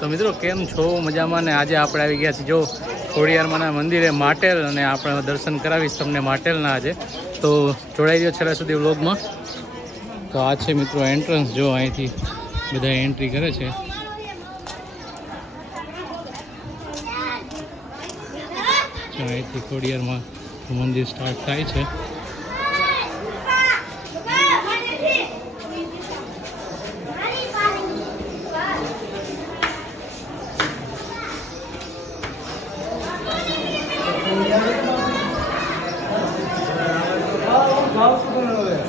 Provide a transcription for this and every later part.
તો મિત્રો કેમ છો? મજામાં ને? આજે આપણે આવી ગયા છીએ જો ખોડિયારમાંના મંદિરે માટેલ, અને આપણે દર્શન કરાવીશ તમને માટેલના આજે. તો જોડાઈ રહ્યો છેલ્લા સુધી વ્લોગમાં. તો આ છે મિત્રો એન્ટ્રન્સ, જો અહીંથી બધા એન્ટ્રી કરે છે. અહીંથી ખોડિયારમાં મંદિર સ્ટાર્ટ થાય છે.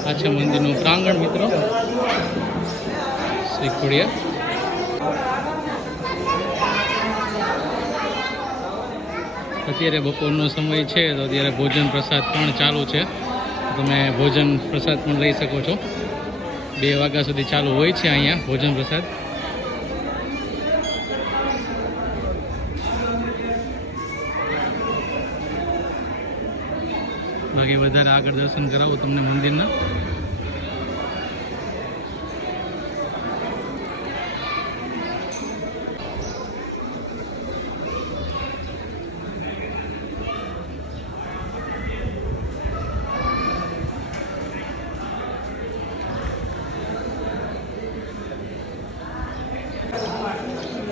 આ છે મંદિરનું પ્રાંગણ મિત્રો, શ્રી ખોડિયાર. અત્યારે બપોરનો સમય છે તો અત્યારે ભોજન પ્રસાદ પણ ચાલુ છે. તમે ભોજન પ્રસાદ પણ લઈ શકો છો. 2 વાગ્યા સુધી ચાલુ હોય છે અહીંયા ભોજન પ્રસાદ. બાકી વધારે આગળ દર્શન કરાવું તમને મંદિરના.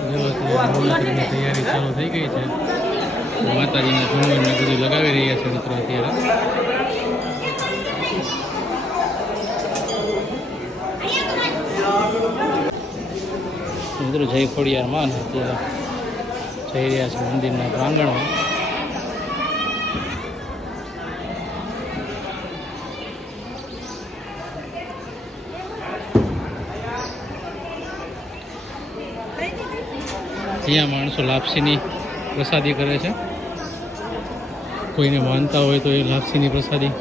નવરાત્રિની તૈયારી ચાલુ થઈ ગઈ છે. માતાજીના ઝુમ્મરને બધું લગાવી રહ્યા છે મિત્રો અત્યારે. મિત્રો જય ખોડિયારમાં અત્યારે જઈ રહ્યા છે મંદિરના પ્રાંગણમાં. અહીંયા માણસો લાપસીની પ્રસાદી કરે છે. કોઈને માનતા હોય તો એ લાપસીની પ્રસાદી.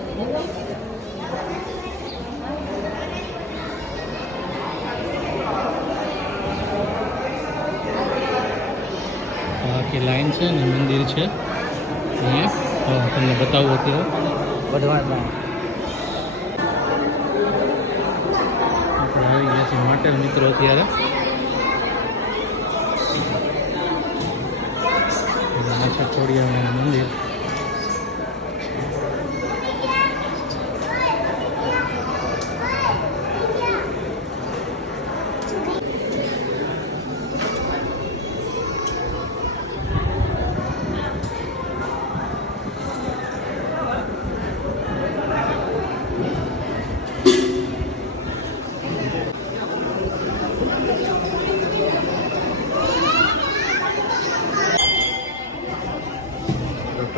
આખી લાઈન છે ને મંદિર છે અહીંયા. તમને બતાવું અત્યારે આપણે આવી ગયા છે માટેલ મિત્રો અત્યારે. ખોડિયારમાંનું મંદિર.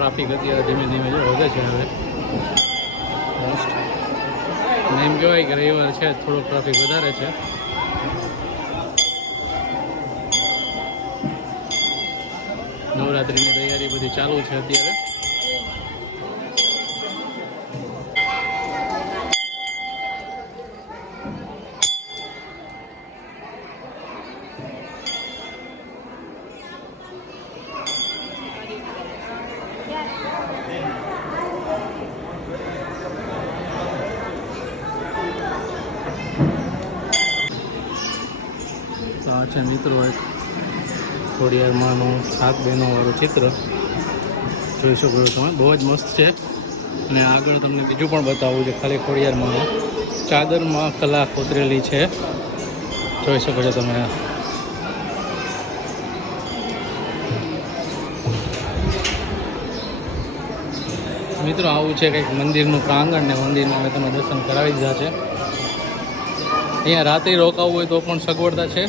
ટ્રાફિક અત્યારે ધીમે ધીમે જો વધે છે હવે. અને એમ કહેવાય કે રવિવાર છે થોડોક ટ્રાફિક વધારે છે. નવરાત્રિની તૈયારી બધી ચાલુ છે અત્યારે. આ છે મિત્રો એક ખોડિયારમાંનું 7 બહેનો વાળું ચિત્ર. જોઈ શકો છો તમે, બહુ જ મસ્ત છે. અને આગળ તમને બીજું પણ બતાવવું છે. ખાલી ખોડિયારમાં ચાદરમાં કલા કોતરેલી છે, જોઈ શકો છો તમે. મિત્રો આવું છે કંઈક મંદિરનું પ્રાંગણ, ને મંદિરમાં મેં તમને દર્શન કરાવી દીધા છે. અહીંયા રાત્રે રોકાવું હોય તો પણ સગવડતા છે.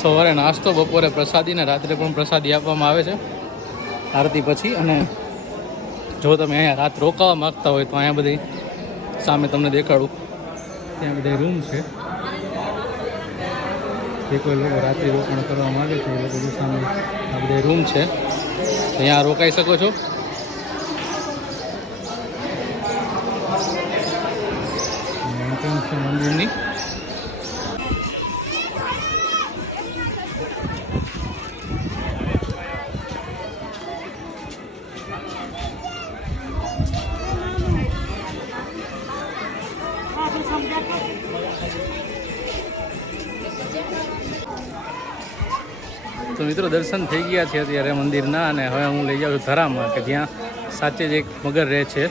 સવારે નાસ્તો, બપોરે પ્રસાદી, ને રાત્રે પણ પ્રસાદી આપવામાં આવે છે આરતી પછી. અને જો તમે અહીંયા રાત રોકાવા માગતા હોય તો અહીંયા બધી સામે તમને દેખાડું, ત્યાં બધા રૂમ છે. જે કોઈ લોકો રાત્રિ રોકાણ કરવા માગે છે એ લોકો સામે આ બધા રૂમ છે, અહીંયા રોકાઈ શકો છો. મંદિરની તો મિત્રો દર્શન થઈ ગયા છે અત્યારે મંદિરના, અને હવે હું લઈ જાઉં છું ધરામાં, કે જ્યાં સાચે જ એક મગર રહે છે.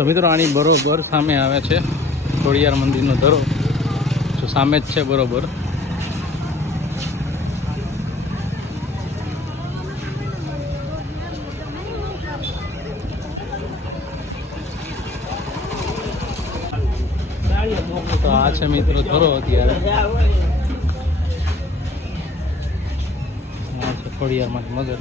તો મિત્રો આની બરોબર સામે આવે છે ખોડિયાર મંદિરનો ધરો, જો સામે જ છે બરોબર. તો આ છે મિત્રો ધરો અત્યારે, આ છે ખોડિયારમાંથી મગર.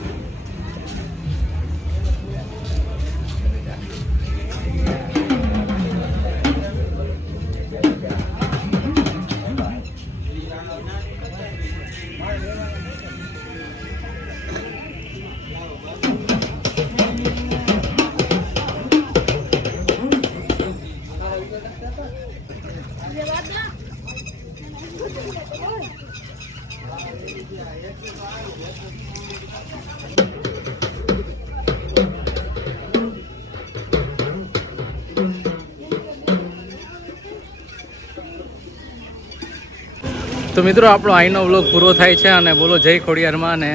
તો મિત્રો આપણો અહીંનો વ્લોગ પૂરો થાય છે, અને બોલો જય ખોડિયારમાં, અને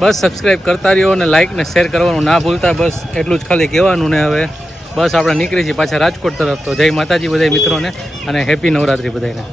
બસ સબસ્ક્રાઈબ કરતા રહ્યો અને લાઇક ને શેર કરવાનું ના ભૂલતા. બસ એટલું જ ખાલી કહેવાનું ને હવે બસ આપણે નીકળી છીએ પાછા રાજકોટ તરફ. તો જય માતાજી બધા મિત્રોને, અને હેપી નવરાત્રિ બધાને.